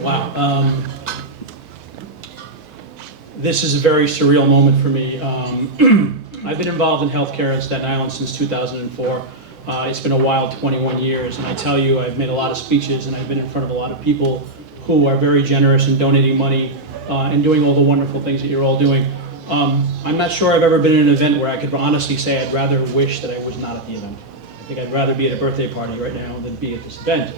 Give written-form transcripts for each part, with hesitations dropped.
Wow. This is a very surreal moment for me. I've been involved in healthcare in Staten Island since 2004. It's been a wild 21 years, and I tell you, I've made a lot of speeches and I've been in front of a lot of people who are very generous in donating money and doing all the wonderful things that you're all doing. I'm not sure I've ever been in an event where I could honestly say I'd rather wish that I was not at the event. I think I'd rather be at a birthday party right now than be at this event.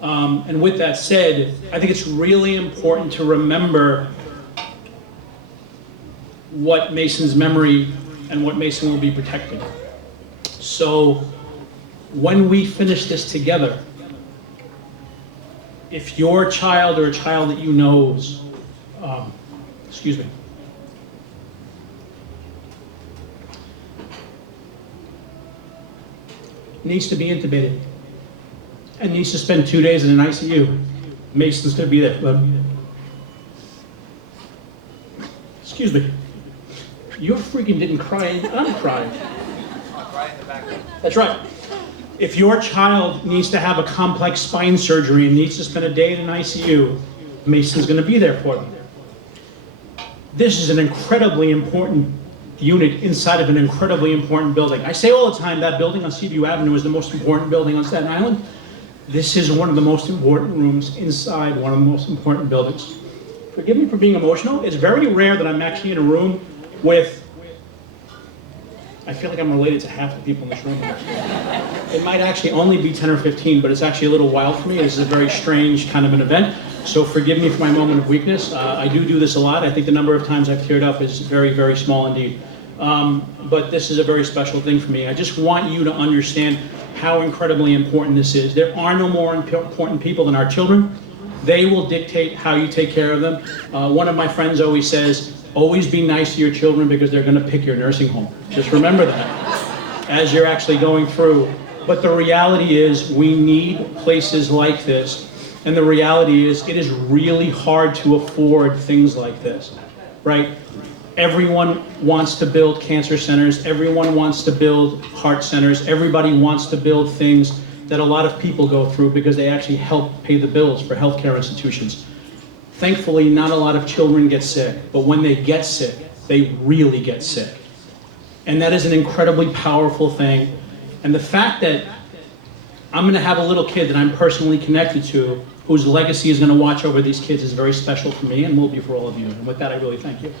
And with that said, I think it's really important to remember what Macen's memory and what Macen will be protecting. So when we finish this together, if your child or a child that you knows, needs to be intubated and needs to spend 2 days in an ICU, Macen's going to be there. Excuse me. You freaking didn't cry. I'm crying. That's right. If your child needs to have a complex spine surgery and needs to spend a day in an ICU, Macen's going to be there for them. This is an incredibly important unit inside of an incredibly important building. I say all the time that building on Seaview Avenue is the most important building on Staten Island. This is one of the most important rooms inside one of the most important buildings. Forgive me for being emotional. It's very rare that I'm actually in a room with, I feel like I'm related to half the people in this room. It might actually only be 10 or 15, but it's actually a little wild for me. This is a very strange kind of an event. So forgive me for my moment of weakness. I do this a lot. I think the number of times I've teared up is very, very small indeed. But this is a very special thing for me. I just want you to understand how incredibly important this is. There are no more important people than our children. They will dictate how you take care of them. One of my friends always says, always be nice to your children because they're going to pick your nursing home. Just remember that as you're actually going through. But the reality is we need places like this. And the reality is it is really hard to afford things like this, right? Everyone wants to build cancer centers. Everyone wants to build heart centers. Everybody wants to build things that a lot of people go through because they actually help pay the bills for healthcare institutions. Thankfully, not a lot of children get sick, but when they get sick, they really get sick. And that is an incredibly powerful thing. And the fact that I'm going to have a little kid that I'm personally connected to, whose legacy is going to watch over these kids, is very special for me and will be for all of you. And with that, I really thank you.